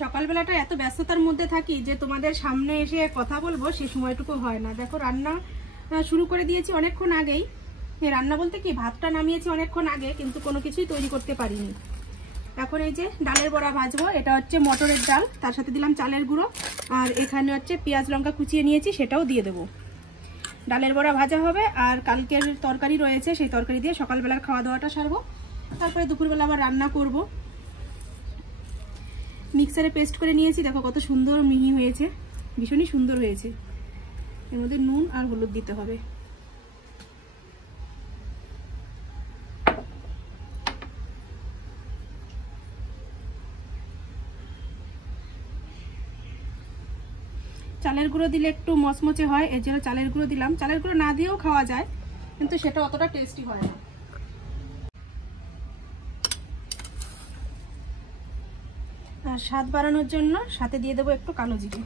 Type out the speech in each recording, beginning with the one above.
সকালবেলাটা এত ব্যস্ততার মধ্যে থাকি যে তোমাদের সামনে এসে কথা বলবো সে সময়টুকু হয় না। দেখো রান্না শুরু করে দিয়েছি অনেকক্ষণ আগেই। রান্না বলতে কি, ভাতটা নামিয়েছি অনেকক্ষণ আগে, কিন্তু কোনো কিছুই তৈরি করতে পারিনি। এখন এই যে ডালের বড়া ভাজবো। এটা হচ্ছে মটরের ডাল, তার সাথে দিলাম চালের গুঁড়ো, আর এখানে হচ্ছে পেঁয়াজ লঙ্কা কুচিয়ে নিয়েছি, সেটাও দিয়ে দেবো। ডালের বড়া ভাজা হবে, আর কালকের তরকারি রয়েছে, সেই তরকারি দিয়ে সকালবেলার খাওয়া দাওয়াটা সারবো। তারপরে দুপুরবেলা আবার রান্না করব। মিক্সারে পেস্ট করে নিয়েছি, দেখো কত সুন্দর মিহি হয়েছে, ভীষণই সুন্দর হয়েছে। এর মধ্যে নুন আর হলুদ দিতে হবে। চালের গুঁড়ো দিলে একটু মচমচে হয়, এর জন্য চালের গুঁড়ো দিলাম। চালের গুঁড়ো না দিয়েও খাওয়া যায়, কিন্তু সেটা অতটা টেস্টি হয় না। আর স্বাদ বাড়ানোর জন্য সাথে দিয়ে দেবো একটু কালো জিরে।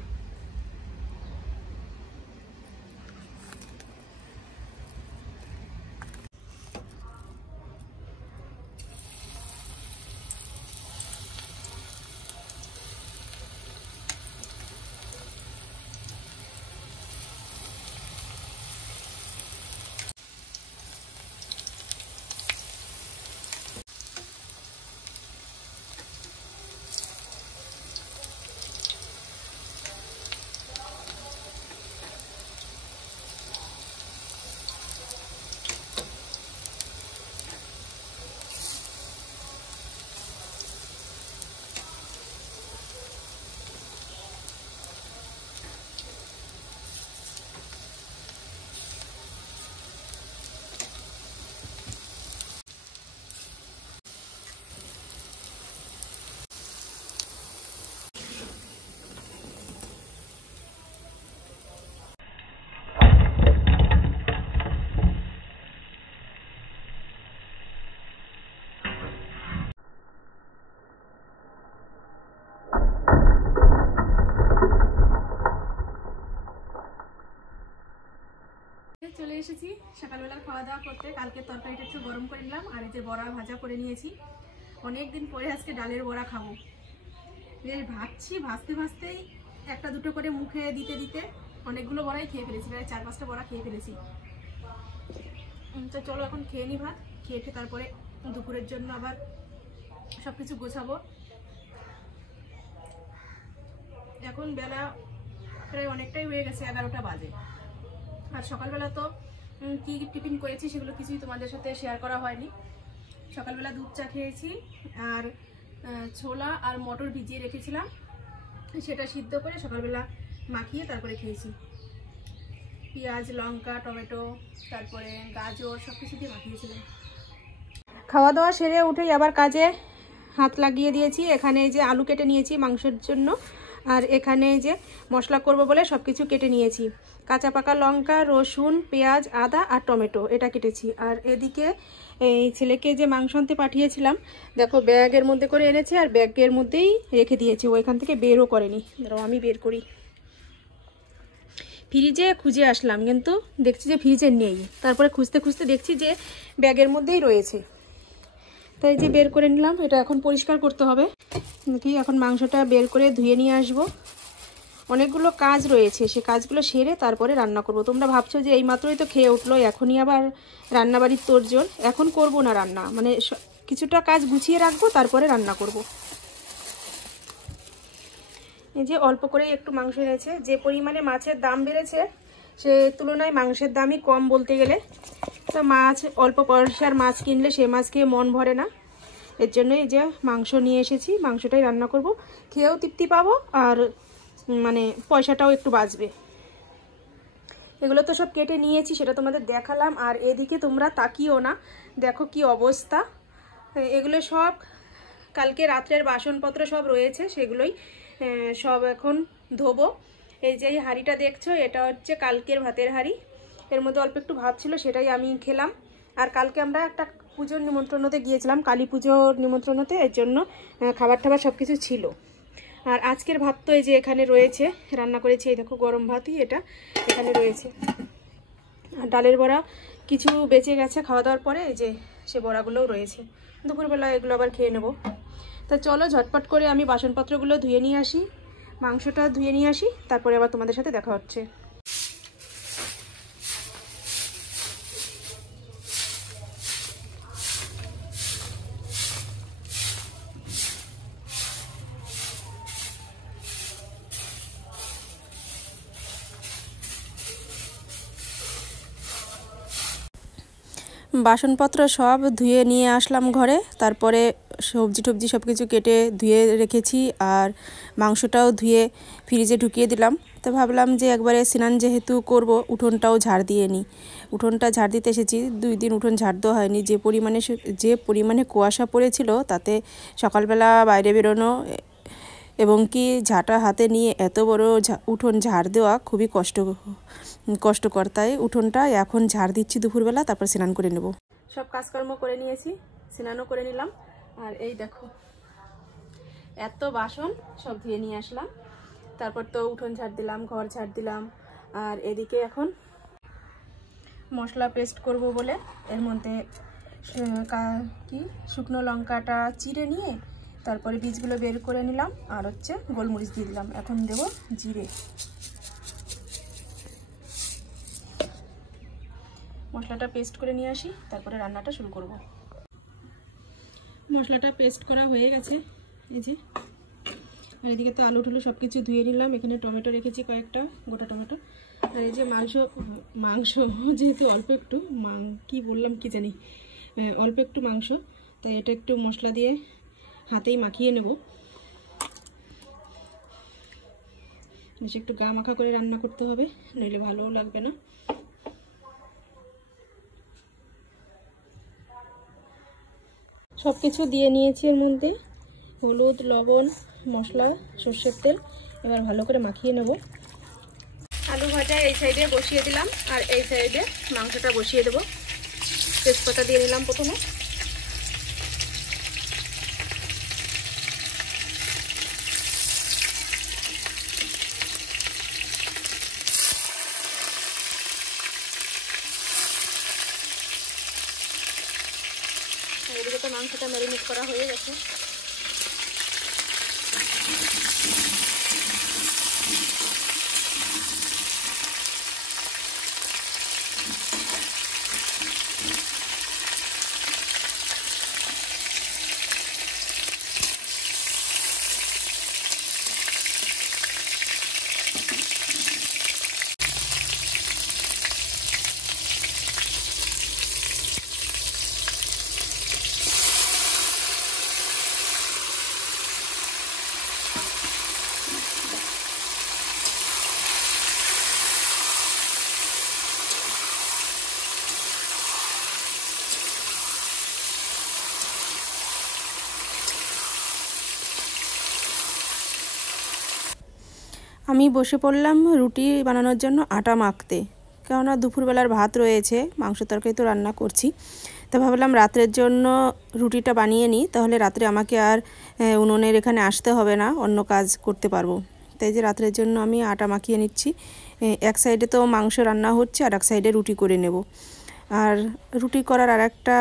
চলে এসেছি সকালবেলার খাওয়া দাওয়া করতে। কালকে তরকারিটা একটু গরম করে নিলাম, আর এই যে বড়া ভাজা করে নিয়েছি। অনেকদিন পরে আজকে ডালের বড়া খাবো। ভাজছি, ভাজতে ভাজতেই একটা দুটো করে মুখে দিতে দিতে অনেকগুলো বড়াই খেয়ে ফেলেছি, প্রায় 4-5টা বড়া খেয়ে ফেলেছি। তো চলো এখন খেয়ে নি ভাত। খেয়ে তারপরে দুপুরের জন্য আবার সবকিছু গোছাবো। এখন বেলা প্রায় অনেকটাই হয়ে গেছে, 11টা বাজে। আর সকালবেলা তো কি টিফিন করেছি সেগুলো কিছুই তোমাদের সাথে শেয়ার করা হয়নি। সকালবেলা দুধ চা খেয়েছি, আর ছোলা আর মটর ভিজিয়ে রেখেছিলাম, সেটা সিদ্ধ করে সকালবেলা মাখিয়ে তারপরে খেয়েছি। পেঁয়াজ লঙ্কা টমেটো তারপরে গাজর সব কিছু দিয়ে মাখিয়েছিলাম। খাওয়া দাওয়া সেরে উঠেই আবার কাজে হাত লাগিয়ে দিয়েছি। এখানে যে আলু কেটে নিয়েছি মাংসের জন্য, আর এখানে যে মশলা করব বলে সব কিছু কেটে নিয়েছি। কাঁচা পাকা লঙ্কা, রসুন, পেঁয়াজ, আদা আর টমেটো এটা কেটেছি। আর এদিকে এই ছেলেকে যে মাংস আনতে পাঠিয়েছিলাম, দেখো ব্যাগের মধ্যে করে এনেছে, আর ব্যাগের মধ্যেই রেখে দিয়েছি। ও এখান থেকে বেরও করেনি, ধরো আমি বের করি। ফ্রিজে খুঁজে আসলাম, কিন্তু দেখছি যে ফ্রিজে নেই। তারপরে খুঁজতে খুঁজতে দেখছি যে ব্যাগের মধ্যেই রয়েছে, তাই যে বের করে নিলাম। এটা এখন পরিষ্কার করতে হবে নাকি। এখন মাংসটা বের করে ধুয়ে নিয়ে আসবো। অনেকগুলো কাজ রয়েছে, সে কাজগুলো সেরে তারপরে রান্না করব। তোমরা ভাবছো যে এই মাত্রই তো খেয়ে উঠলো, এখনই আবার রান্নাবাড়ির তোড়জোড়। এখন করব না রান্না, মানে কিছুটা কাজ গুছিয়ে রাখবো, তারপরে রান্না করব। এই যে অল্প করে একটু মাংস এনেছে। যে পরিমাণে মাছের দাম বেড়েছে সে তুলনায় মাংসের দামই কম বলতে গেলে। তো মাছ অল্প পয়সার মাছ কিনলে সে মাছ খেয়ে মন ভরে না, এর জন্যই যে মাংস নিয়ে এসেছি। মাংসটাই রান্না করব, খেয়েও তৃপ্তি পাবো, আর মানে পয়সাটাও একটু বাঁচবে। এগুলো তো সব কেটে নিয়েছি, সেটা তোমাদের দেখালাম। আর এদিকে তোমরা তাকিও না, দেখো কি অবস্থা। এগুলো সব কালকে রাত্রের বাসনপত্র সব রয়েছে, সেগুলোই সব এখন ধোবো। এই যে এই হাঁড়িটা দেখছো, এটা হচ্ছে কালকের ভাতের হাঁড়ি। এর মধ্যে অল্প একটু ভাত ছিল, সেটাই আমি খেলাম। আর কালকে আমরা একটা পুজোর নিমন্ত্রণতে গিয়েছিলাম, কালী পুজোর নিমন্ত্রণতে, এর জন্য খাবার টাবার সব কিছু ছিল। আর আজকের ভাত তো এই যে এখানে রয়েছে, রান্না করেছি। এই দেখো গরম ভাতই এটা এখানে রয়েছে। আর ডালের বড়া কিছু বেঁচে গেছে খাওয়া দাওয়ার পরে, এই যে সে বড়াগুলোও রয়েছে। দুপুরবেলা এগুলো আবার খেয়ে নেব। তা চলো ঝটপট করে আমি বাসনপত্রগুলো ধুয়ে নিয়ে আসি, মাংসটা ধুয়ে নিয়ে আসি, তারপরে আবার তোমাদের সাথে দেখা হচ্ছে। বাসনপত্র সব ধুয়ে নিয়ে আসলাম ঘরে, তারপরে সবজি টবজি সব কিছু কেটে ধুয়ে রেখেছি, আর মাংসটাও ধুয়ে ফ্রিজে ঢুকিয়ে দিলাম। তো ভাবলাম যে একবারে স্নান যেহেতু করব, উঠোনটাও ঝাড় দিয়ে নিই। উঠোনটা ঝাড় দিতে এসেছি, 2 দিন উঠোন ঝাড় দেওয়া হয়নি। যে পরিমাণে কুয়াশা পড়েছিল, তাতে সকালবেলা বাইরে বেরোনো এবং কি ঝাঁটা হাতে নিয়ে এত বড় উঠোন ঝাড় দেওয়া খুবই কষ্টকর। তাই উঠোনটা এখন ঝাড় দিচ্ছি দুপুরবেলা, তারপর স্নান করে নেব। সব কাজকর্ম করে নিয়েছি, স্নানও করে নিলাম। আর এই দেখো এত বাসন সব ধুয়ে নিয়ে আসলাম, তারপর তো উঠোন ঝাড় দিলাম, ঘর ঝাড় দিলাম। আর এদিকে এখন মশলা পেস্ট করব বলে এর মধ্যে শুকনো লঙ্কাটা চিড়ে নিয়ে তারপরে বীজগুলো বের করে নিলাম, আর হচ্ছে গোলমরিচ দিয়ে দিলাম। এখন দেব জিরে। মশলাটা পেস্ট করে নিয়ে আসি, তারপরে রান্নাটা শুরু করব। মশলাটা পেস্ট করা হয়ে গেছে, এই যে। আর এদিকে তো আলু টুলু সব কিছু ধুয়ে নিলাম। এখানে টমেটো রেখেছি কয়েকটা, গোটা টমেটো। আর এই যে মাংস যেহেতু অল্প একটু কি বললাম কি জানি, অল্প একটু মাংস, তাই এটা একটু মশলা দিয়ে হাতেই মাখিয়ে নেব। বেশি একটু গা মাখা করে রান্না করতে হবে, নইলে ভালোও লাগবে না। সব কিছু দিয়ে নিয়েছি এর মধ্যে, হলুদ, লবণ, মশলা, সর্ষের তেল। এবার ভালো করে মাখিয়ে নেব। আলু ভাজা এই সাইডে বসিয়ে দিলাম, আর এই সাইডে মাংসটা বসিয়ে দেব। তেজপাতা দিয়ে নিলাম প্রথমে। এদিকে তো মাংসটা ম্যারিনেট করা হয়ে গেছে। আমি বসে পড়লাম রুটি বানানোর জন্য আটা মাখতে, কেননা দুপুরবেলার ভাত রয়েছে, মাংস তরকারি তো রান্না করছি। তা ভাবলাম রাত্রের জন্য রুটিটা বানিয়ে নিই, তাহলে রাত্রে আমাকে আর উনুনের এখানে আসতে হবে না, অন্য কাজ করতে পারবো। তাই যে রাত্রের জন্য আমি আটা মাখিয়ে নিচ্ছি। এক সাইডে তো মাংস রান্না হচ্ছে, আর এক সাইডে রুটি করে নেব। আর রুটি করার আর একটা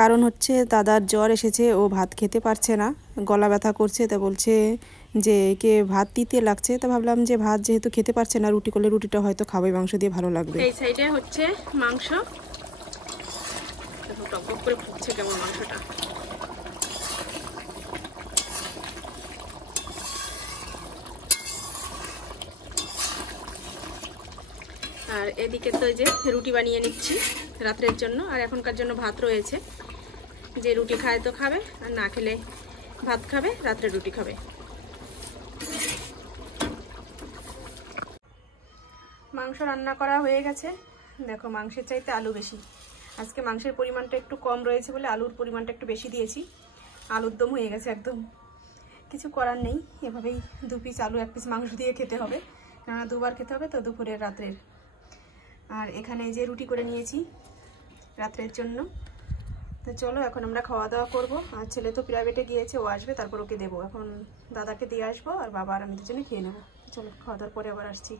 কারণ হচ্ছে দাদার জ্বর এসেছে, ও ভাত খেতে পারছে না, গলা ব্যথা করছে। তা বলছে যে একে ভাত দিতে লাগছে। তা ভাবলাম যে ভাত যেহেতু খেতে পারছে না, রুটি করলে রুটিটা হয়তো খাবে, মাংস দিয়ে ভালো লাগবে। এই সাইডে হচ্ছে মাংস, টক করে ফুটছে কেমন মাংসটা। আর এদিকে তো এই যে রুটি বানিয়ে নিচ্ছি রাত্রের জন্য, আর এখনকার জন্য ভাত রয়েছে। যে রুটি খায় তো খাবে, আর না খেলে ভাত খাবে, রাত্রে রুটি খাবে। মাংস রান্না করা হয়ে গেছে। দেখো মাংসের চাইতে আলু বেশি। আজকে মাংসের পরিমাণটা একটু কম রয়েছে বলে আলুর পরিমাণটা একটু বেশি দিয়েছি। আলুর দম হয়ে গেছে একদম, কিছু করার নেই। এভাবেই 2 পিস আলু 1 পিস মাংস দিয়ে খেতে হবে, কেননা 2 বার খেতে হবে তো, দুপুরের রাত্রের। আর এখানে যে রুটি করে নিয়েছি রাত্রের জন্য। তো চলো এখন আমরা খাওয়া দাওয়া করবো। আর ছেলে তো প্রাইভেটে গিয়েছে, ও আসবে, তারপর ওকে দেবো। এখন দাদাকে দিয়ে আসবো, আর বাবা আর আমি দুজনে খেয়ে নেবো। চলো খাওয়া দাওয়ার পরে আবার আসছি।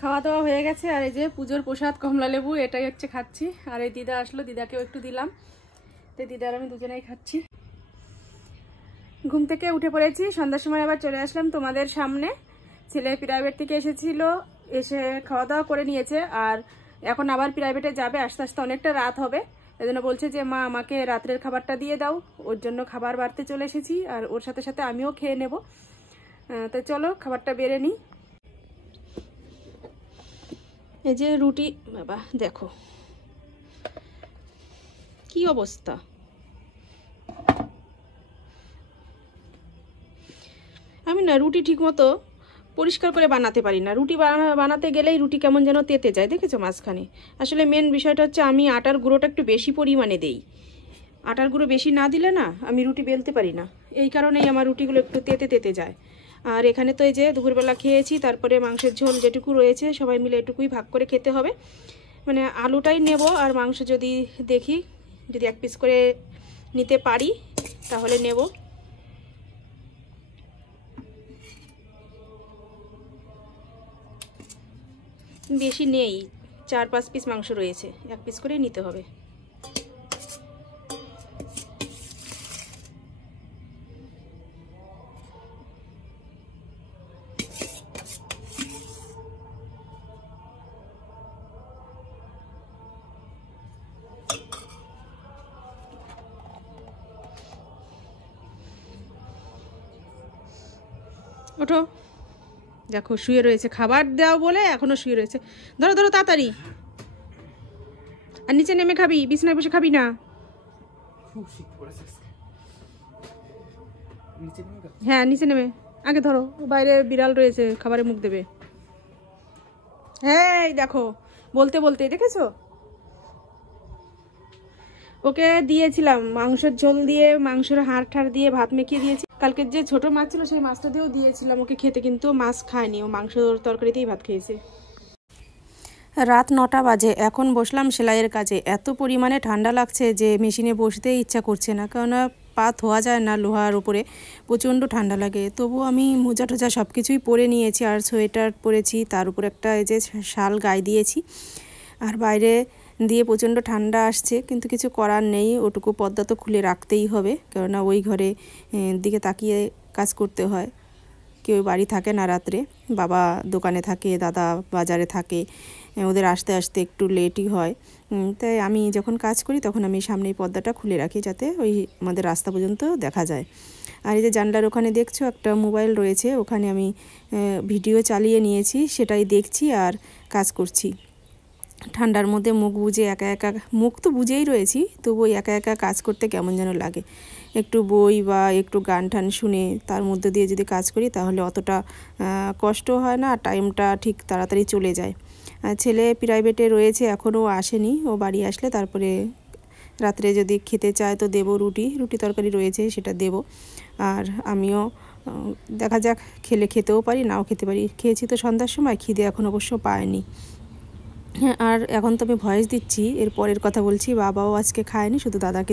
খাওয়া দাওয়া হয়ে গেছে, আর এই যে পুজোর প্রসাদ কমলা লেবু, এটাই হচ্ছে খাচ্ছি। আর এই দিদা আসলো, দিদাকেও একটু দিলাম। তো দিদার আমি দুজনেই খাচ্ছি। ঘুম থেকে উঠে পড়েছি, সন্ধ্যার সময় আবার চলে আসলাম তোমাদের সামনে। ছেলে প্রাইভেট থেকে এসেছিল, এসে খাওয়া দাওয়া করে নিয়েছে, আর এখন আবার প্রাইভেটে যাবে। আস্তে আস্তে অনেকটা রাত হবে, এজন্য বলছে যে মা আমাকে রাত্রের খাবারটা দিয়ে দাও। ওর জন্য খাবার বাড়তে চলে এসেছি, আর ওর সাথে সাথে আমিও খেয়ে নেব। তো চলো খাবারটা বেড়ে নিই। এই যে রুটি, বাবা দেখো কি অবস্থা। আমি না রুটি ঠিক মতো পরিষ্কার করে বানাতে পারি না। রুটি বানাতে গেলেই রুটি কেমন যেন তেতে যায়, দেখেছো মাঝখানে। আসলে মেন বিষয়টা হচ্ছে আমি আটার গুঁড়োটা একটু বেশি পরিমাণে দেই। আটার গুঁড়ো বেশি না দিলে না আমি রুটি বেলতে পারি না, এই কারণেই আমার রুটিগুলো একটু তেতে তেতে যায়। আর এখানে তো এই যে দুপুরবেলা খেয়েছি, তারপরে মাংসের ঝোল যেটুকু রয়েছে সবাই মিলে এটুকুই ভাগ করে খেতে হবে। মানে আলুটাই নেব, আর মাংস যদি দেখি যদি 1 পিস করে নিতে পারি তাহলে নেব। বেশি নেই, 4-5 পিস মাংস রয়েছে, 1 পিস করে নিতে হবে। ওঠো, দেখো শুয়ে রয়েছে, খাবার দাও বলে এখনো শুয়ে রয়েছে। ধরো ধরো তাড়াতাড়ি, আর নিচে নেমে খাবি, বিছানায় বসে খাবি না। হ্যাঁ নিচে নেমে আগে ধরো, বাইরে বিড়াল রয়েছে, খাবারে মুখ দেবে। হ্যাঁ দেখো বলতে বলতে দেখেছো, ওকে দিয়েছিলাম মাংসের ঝোল দিয়ে, মাংসের হাড় ঠাড় দিয়ে ভাত মেখিয়ে দিয়েছি। কালকের যে ছোট মাছ ছিল সেই মাছটা দিয়েও দিয়েছিলাম ওকে খেতে, কিন্তু মাছ খায়নি, ও মাংসর তরকারিতেই ভাত খেয়েছে। রাত 9টা বাজে, এখন বসলাম সেলাইয়ের কাজে। এত পরিমাণে ঠান্ডা লাগছে যে মেশিনে বসতেই ইচ্ছা করছে না, কেননা পা ধোয়া যায় না লোহার উপরে, প্রচণ্ড ঠান্ডা লাগে। তবু আমি মোজা টোজা সব কিছুই পরে নিয়েছি, আর সোয়েটার পরেছি, তার উপর একটা এই যে শাল গায়ে দিয়েছি। আর বাইরে দিয়ে প্রচণ্ড ঠান্ডা আসছে, কিন্তু কিছু করার নেই, ওটুকু পর্দা তো খুলে রাখতেই হবে, কেননা ওই ঘরে দিকে তাকিয়ে কাজ করতে হয়। কেউ বাড়ি থাকে না রাত্রে, বাবা দোকানে থাকে, দাদা বাজারে থাকে, ওদের আসতে আসতে একটু লেটই হয়। তাই আমি যখন কাজ করি তখন আমি সামনেই পর্দাটা খুলে রাখি, যাতে ওই আমাদের রাস্তা পর্যন্ত দেখা যায়। আর এই যে জানলার ওখানে দেখছো একটা মোবাইল রয়েছে, ওখানে আমি ভিডিও চালিয়ে নিয়েছি, সেটাই দেখছি আর কাজ করছি। ঠান্ডার মধ্যে মুখ বুজে একা একা, মুখ তো বুঝেই রয়েছি, তবু একা একা কাজ করতে কেমন যেন লাগে। একটু বই বা একটু গান টান শুনে তার মধ্যে দিয়ে যদি কাজ করি তাহলে অতটা কষ্ট হয় না, টাইমটা ঠিক তাড়াতাড়ি চলে যায়। ছেলে প্রাইভেটে রয়েছে, এখনও আসেনি, ও বাড়ি আসলে তারপরে রাত্রে যদি খেতে চায় তো দেবো, রুটি তরকারি রয়েছে সেটা দেব। আর আমিও দেখা যাক, খেতেও পারি নাও খেতে পারি। খেয়েছি তো সন্ধ্যার সময়, খিদে এখন অবশ্য পায়নি। হ্যাঁ, আর এখন তো আমি ভয়েস দিচ্ছি, এর পরের কথা বলছি। বাবাও আজকে খায়নি, শুধু দাদাকে